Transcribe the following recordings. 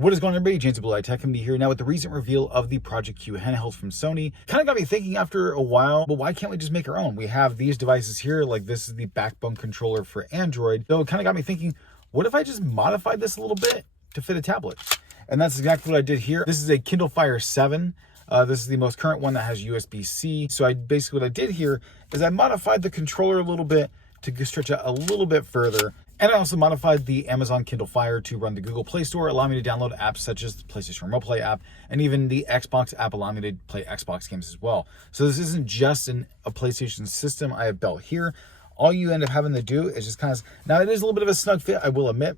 What is going on, everybody? James Blue Eye Tech coming to you here now with the recent reveal of the Project Q handheld from Sony. Kind of got me thinking after a while, but why can't we just make our own? We have these devices here, like this is the backbone controller for Android. So it kind of got me thinking, what if I just modified this a little bit to fit a tablet? And that's exactly what I did here. This is a Kindle Fire 7. This is the most current one that has USB-C. So what I did here is I modified the controller a little bit to stretch out a little bit further. And I also modified the Amazon Kindle Fire to run the Google Play Store, allowing me to download apps such as the PlayStation Remote Play app, and even the Xbox app allowing me to play Xbox games as well. So this isn't just a PlayStation system I have built here. All you end up having to do is just kind of, now it is a little bit of a snug fit, I will admit,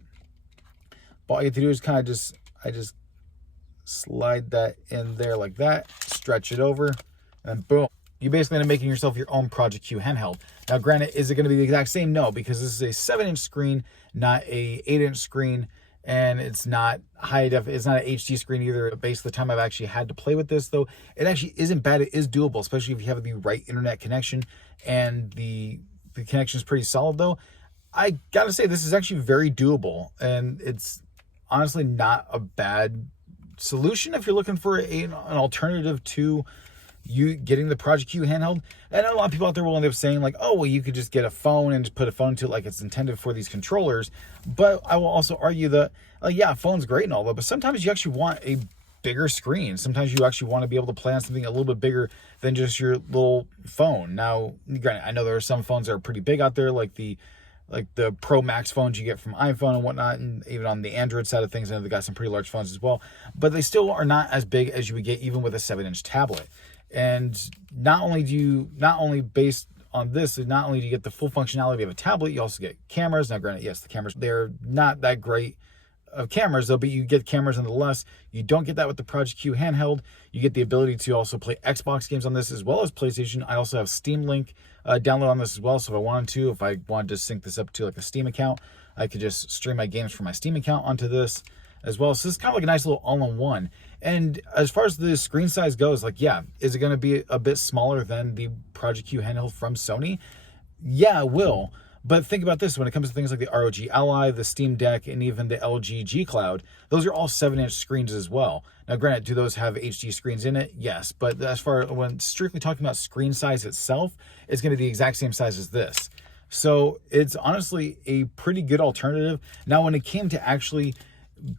but all you have to do is kind of I just slide that in there like that, stretch it over, and boom. You basically end up making yourself your own Project Q handheld. Now, granted, is it going to be the exact same? No, because this is a 7-inch screen, not a 8-inch screen, and it's not high def. It's not an HD screen either. Based on the time I've actually had to play with this, though, it actually isn't bad. It is doable, especially if you have the right internet connection, and the connection is pretty solid. Though, I gotta say this is actually very doable, and it's honestly not a bad solution if you're looking for an alternative to you getting the Project Q handheld. And a lot of people out there will end up saying like, oh, well, you could just get a phone and just put a phone to it like it's intended for these controllers. But I will also argue that, yeah, a phone's great and all that, but sometimes you actually want a bigger screen. Sometimes you actually want to be able to play on something a little bit bigger than just your little phone. Now, granted, I know there are some phones that are pretty big out there, like the Pro Max phones you get from iPhone and whatnot, and even on the Android side of things, I know they got some pretty large phones as well, but they still are not as big as you would get even with a 7-inch tablet. And not only based on this, not only do you get the full functionality of a tablet, you also get cameras. Now, granted, yes, the cameras, they're not that great of cameras though, but you get cameras nonetheless. You don't get that with the Project Q handheld. You get the ability to also play Xbox games on this as well as PlayStation. I also have Steam Link download on this as well. So if I wanted to sync this up to like a Steam account, I could just stream my games from my Steam account onto this as well. So it's kind of like a nice little all-in-one. And as far as the screen size goes, like, yeah, is it going to be a bit smaller than the Project Q handheld from Sony? Yeah, it will. But think about this, when it comes to things like the ROG Ally, the Steam Deck, and even the LG G Cloud, those are all 7-inch screens as well. Now, granted, do those have HD screens in it? Yes. But as far when strictly talking about screen size itself, it's going to be the exact same size as this. So it's honestly a pretty good alternative. Now, when it came to actually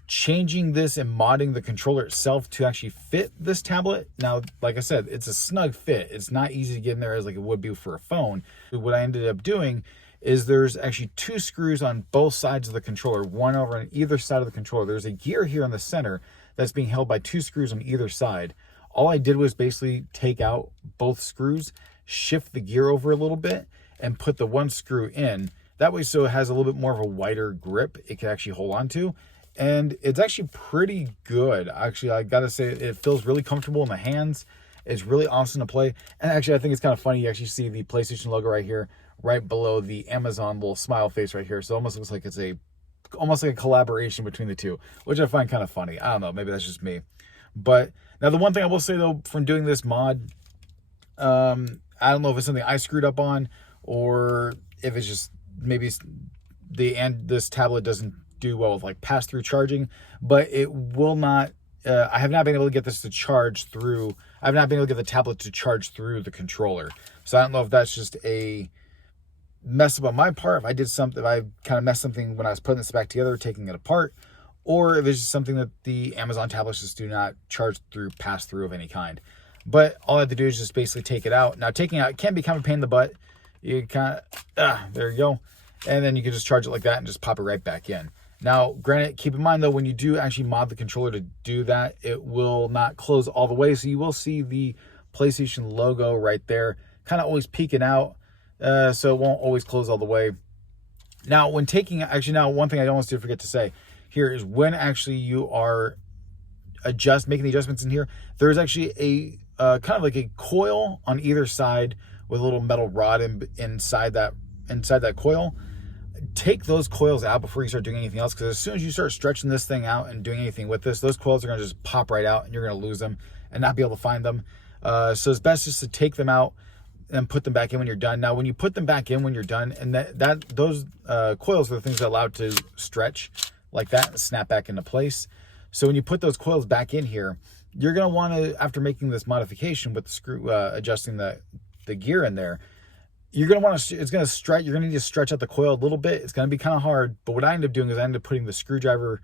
changing this and modding the controller itself to actually fit this tablet, now, like I said, it's a snug fit. It's not easy to get in there as like it would be for a phone. What I ended up doing is there's actually 2 screws on both sides of the controller, one over on either side of the controller. There's a gear here in the center that's being held by 2 screws on either side. All I did was basically take out both screws, shift the gear over a little bit, and put the one screw in. That way, so it has a little bit more of a wider grip it can actually hold on to. And it's actually pretty good. Actually, I gotta say, it feels really comfortable in the hands. It's really awesome to play. And actually, I think it's kind of funny. You actually see the PlayStation logo right here, right below the Amazon little smile face right here. So it almost looks like it's almost like a collaboration between the two, which I find kind of funny. I don't know, maybe that's just me. But now the one thing I will say though, from doing this mod, I don't know if it's something I screwed up on, or if it's just maybe this tablet doesn't do well with like pass-through charging, but it will not. I have not been able to get this to charge through. I've not been able to get the tablet to charge through the controller. So I don't know if that's just a mess up on my part. If I did something, if I kind of messed something when I was putting this back together, taking it apart, or if it's just something that the Amazon tablets just do not charge through pass-through of any kind. But all I have to do is just basically take it out. Now, taking it out can be kind of a pain in the butt. You kind of, there you go. And then you can just charge it like that and just pop it right back in. Now, granted, keep in mind, though, when you do actually mod the controller to do that, it will not close all the way. So you will see the PlayStation logo right there, kind of always peeking out. So it won't always close all the way. Now, when taking, actually, now, one thing I almost did forget to say here is when actually you are making the adjustments in here, there's actually a kind of like a coil on either side with a little metal rod inside that coil. Take those coils out before you start doing anything else, because as soon as you start stretching this thing out and doing anything with this, those coils are going to just pop right out and you're going to lose them and not be able to find them. So it's best just to take them out and put them back in when you're done. Now, when you put them back in when you're done, and those coils are the things that allow it to stretch like that and snap back into place. So when you put those coils back in here, you're going to want to, after making this modification with the screw, adjusting the gear in there, you're going to want to, it's going to stretch, you're going to need to stretch out the coil a little bit. It's going to be kind of hard, but what I ended up doing is I ended up putting the screwdriver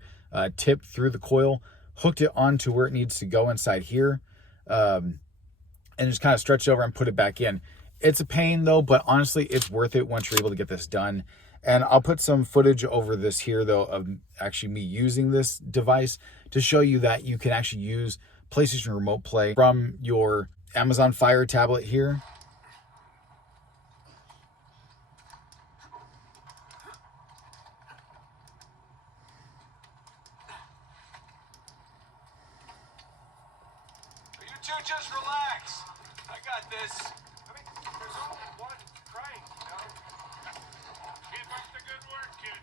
tip through the coil, hooked it onto where it needs to go inside here, and just kind of stretch it over and put it back in. It's a pain though, but honestly, it's worth it once you're able to get this done. And I'll put some footage over this here though of actually me using this device to show you that you can actually use PlayStation Remote Play from your Amazon Fire tablet here. You two just relax. I got this. I mean, there's only one crank, you know? Keep up the good work, kid.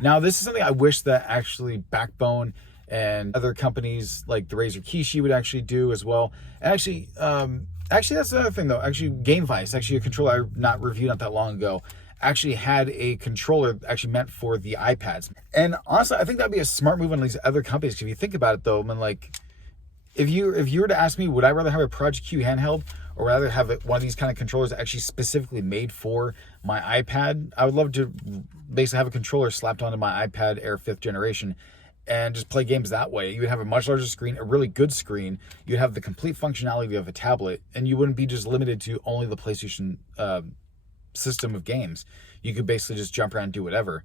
Now, this is something I wish that actually Backbone and other companies like the Razer Kishi would actually do as well. And actually, that's another thing though. Actually, GameVice, actually a controller I not reviewed not that long ago, actually had a controller actually meant for the iPads. And honestly, I think that'd be a smart move on these other companies. If you think about it though, I mean, like, if you were to ask me, would I rather have a Project Q handheld or rather have one of these kind of controllers actually specifically made for my iPad? I would love to basically have a controller slapped onto my iPad Air 5th generation and just play games that way. You would have a much larger screen, a really good screen. You'd have the complete functionality of a tablet, and you wouldn't be just limited to only the PlayStation system of games. You could basically just jump around and do whatever.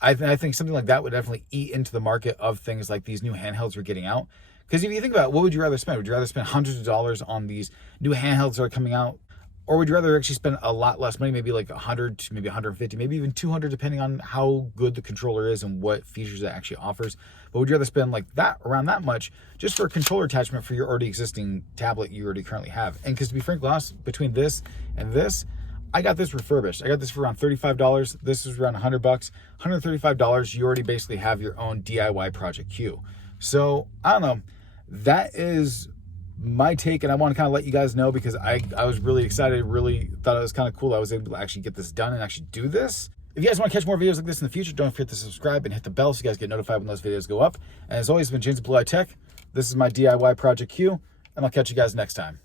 I think something like that would definitely eat into the market of things like these new handhelds we're getting out. Because if you think about it, what would you rather spend? Would you rather spend hundreds of dollars on these new handhelds that are coming out? Or would you rather actually spend a lot less money, maybe like 100 to maybe 150, maybe even 200, depending on how good the controller is and what features it actually offers? But would you rather spend like that, around that much, just for a controller attachment for your already existing tablet you already currently have? And because to be frankly honest, between this and this, I got this refurbished. I got this for around $35. This is around $100. $135, you already basically have your own DIY Project Q. So, I don't know. That is my take, and I want to kind of let you guys know because I was really excited, really thought it was kind of cool I was able to actually get this done and actually do this. If you guys want to catch more videos like this in the future, don't forget to subscribe and hit the bell so you guys get notified when those videos go up. And as always, it's been James at Blue Eye Tech. This is my DIY Project Q, and I'll catch you guys next time.